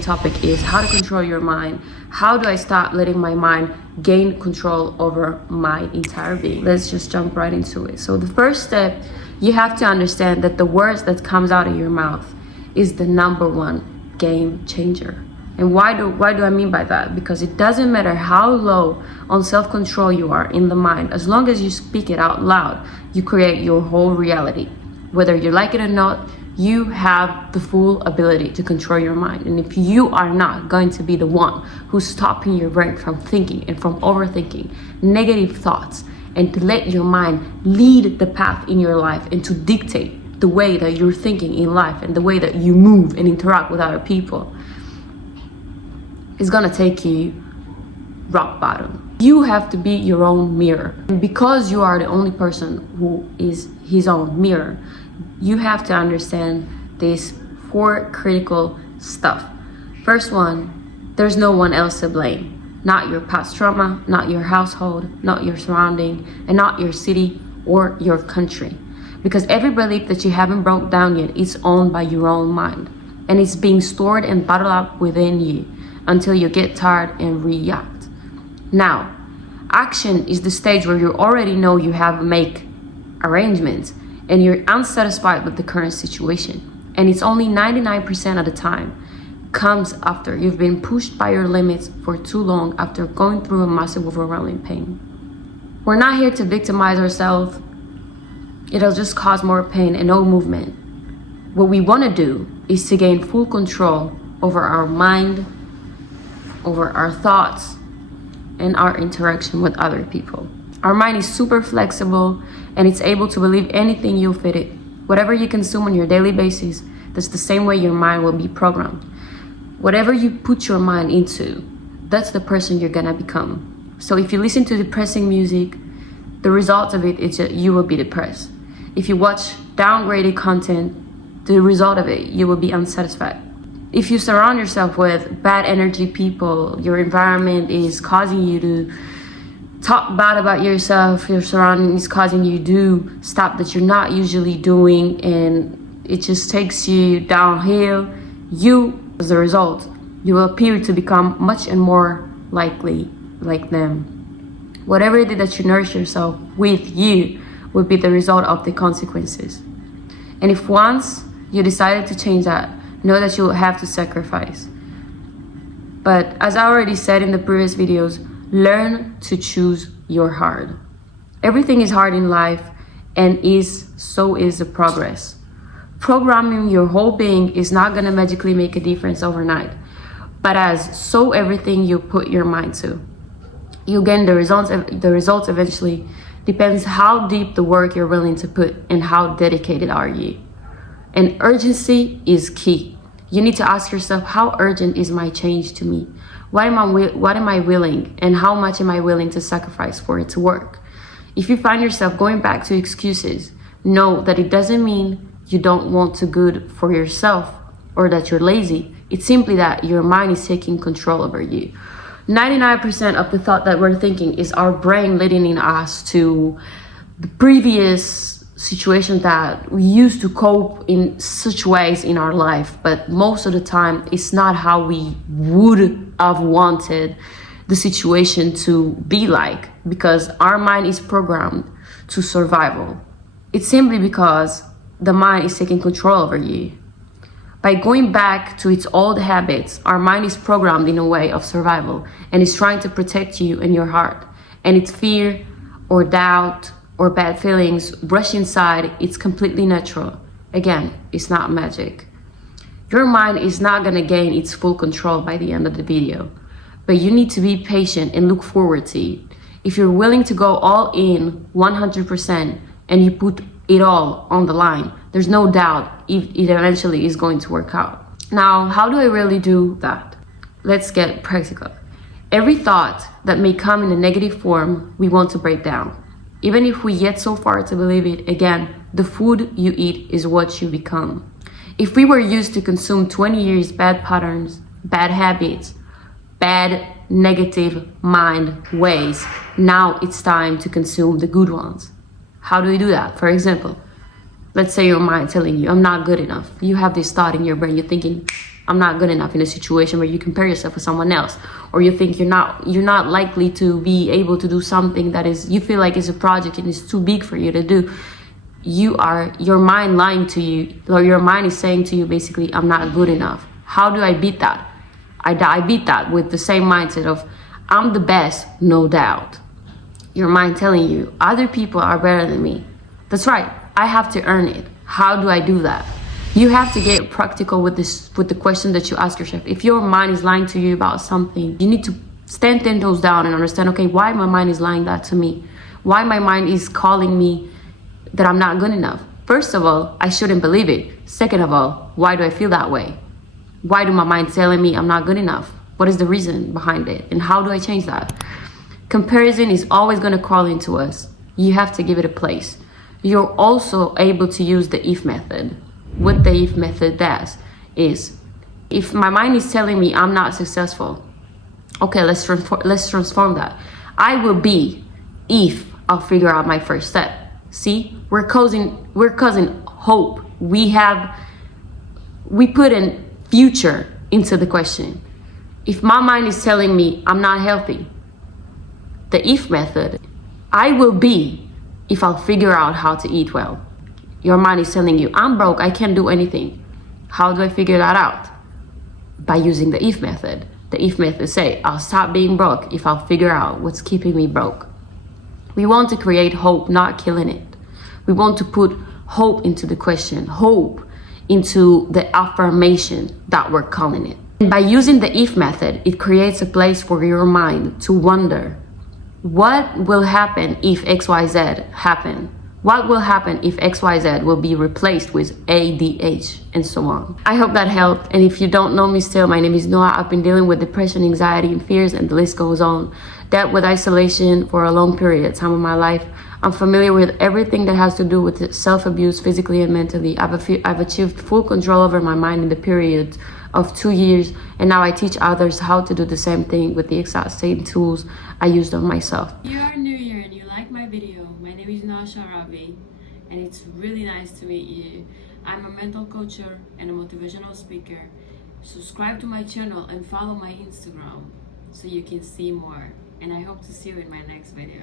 Topic is how to control your mind. How do I stop letting my mind gain control over my entire being? Let's just jump right into it. So the first step, you have to understand that the words that comes out of your mouth is the number one game changer. And why do I mean by that? Because it doesn't matter how low on self-control you are in the mind, as long as you speak it out loud, you create your whole reality. Whether you like it or not, you have the full ability to control your mind. And if you are not going to be the one who's stopping your brain from thinking and from overthinking negative thoughts, and to let your mind lead the path in your life and to dictate the way that you're thinking in life and the way that you move and interact with other people, it's gonna take you rock bottom. You have to be your own mirror. And because you are the only person who is his own mirror, you have to understand these 4 critical stuff. First one, there's no one else to blame. Not your past trauma, not your household, not your surrounding, and not your city or your country. Because every belief that you haven't broke down yet is owned by your own mind. And it's being stored and bottled up within you until you get tired and react. Now, action is the stage where you already know you have to make arrangements and you're unsatisfied with the current situation. And it's only 99% of the time comes after you've been pushed by your limits for too long, after going through a massive overwhelming pain. We're not here to victimize ourselves. It'll just cause more pain and no movement. What we want to do is to gain full control over our mind, over our thoughts, and our interaction with other people. Our mind is super flexible and it's able to believe anything you'll fit it. Whatever you consume on your daily basis, that's the same way your mind will be programmed. Whatever you put your mind into, that's the person you're gonna become. So if you listen to depressing music, the result of it is that you will be depressed. If you watch downgraded content, the result of it, you will be unsatisfied. If you surround yourself with bad energy people, your environment is causing you to talk bad about yourself, your surroundings is causing you to do stuff that you're not usually doing, and it just takes you downhill, as a result, you will appear to become much and more likely like them. Whatever it is that you nourish yourself with, you will be the result of the consequences. And if once you decided to change that, know that you will have to sacrifice. But as I already said in the previous videos, learn to choose your hard. Everything is hard in life, and so is the progress. Programming your whole being is not gonna magically make a difference overnight, but so everything you put your mind to, you gain the results eventually. Depends how deep the work you're willing to put and how dedicated are you. And urgency is key. You need to ask yourself, how urgent is my change to me? What am I willing, and how much am I willing to sacrifice for it to work? If you find yourself going back to excuses, know that it doesn't mean you don't want to good for yourself or that you're lazy. It's simply that your mind is taking control over you. 99% of the thought that we're thinking is our brain leading us to the previous situations that we used to cope in such ways in our life, but most of the time it's not how we would have wanted the situation to be like, because our mind is programmed to survival. It's simply because the mind is taking control over you. By going back to its old habits, our mind is programmed in a way of survival and is trying to protect you and your heart. And its fear or doubt or bad feelings rush inside. It's completely natural. Again, it's not magic. Your mind is not gonna gain its full control by the end of the video, but you need to be patient and look forward to it. If you're willing to go all in 100% and you put it all on the line, there's no doubt it eventually is going to work out. Now, how do I really do that? Let's get practical. Every thought that may come in a negative form, we want to break down. Even if we get so far to believe it, again, the food you eat is what you become. If we were used to consume 20 years bad patterns, bad habits, bad negative mind ways, now it's time to consume the good ones. How do we do that? For example, let's say your mind telling you, I'm not good enough. You have this thought in your brain, you're thinking, I'm not good enough in a situation where you compare yourself with someone else, or you think you're not likely to be able to do something that is, you feel like is a project and it's too big for you to do. Your mind lying to you, or your mind is saying to you basically, I'm not good enough. How do I beat that? I beat that with the same mindset of, I'm the best, no doubt. Your mind telling you, other people are better than me. That's right, I have to earn it. How do I do that? You have to get practical with the question that you ask yourself. If your mind is lying to you about something, you need to stand 10 toes down and understand, okay, why my mind is lying that to me? Why my mind is calling me that I'm not good enough? First of all, I shouldn't believe it. Second of all, why do I feel that way? Why do my mind telling me I'm not good enough? What is the reason behind it? And how do I change that? Comparison is always going to crawl into us. You have to give it a place. You're also able to use the if method. What the if method does is, if my mind is telling me I'm not successful, okay, let's transform that. I will be if I'll figure out my first step. See, we're causing hope. We put in future into the question. If my mind is telling me I'm not healthy, the if method, I will be if I'll figure out how to eat well. Your mind is telling you, I'm broke, I can't do anything. How do I figure that out? By using the if method. The if method say, I'll stop being broke if I'll figure out what's keeping me broke. We want to create hope, not killing it. We want to put hope into the question, hope into the affirmation that we're calling it. And by using the if method, it creates a place for your mind to wonder, what will happen if XYZ happen? What will happen if XYZ will be replaced with ADH, and so on. I hope that helped. And if you don't know me still, my name is Noah. I've been dealing with depression, anxiety, and fears, and the list goes on. Dealt with isolation for a long period of time of my life. I'm familiar with everything that has to do with self-abuse, physically and mentally. I've achieved full control over my mind in the period of 2 years, and now I teach others how to do the same thing with the exact same tools I used on myself. If you are new here and you like my video, my name is Noah Sharavi, and it's really nice to meet you. I'm a mental coach and a motivational speaker. Subscribe to my channel and follow my Instagram so you can see more. And I hope to see you in my next video.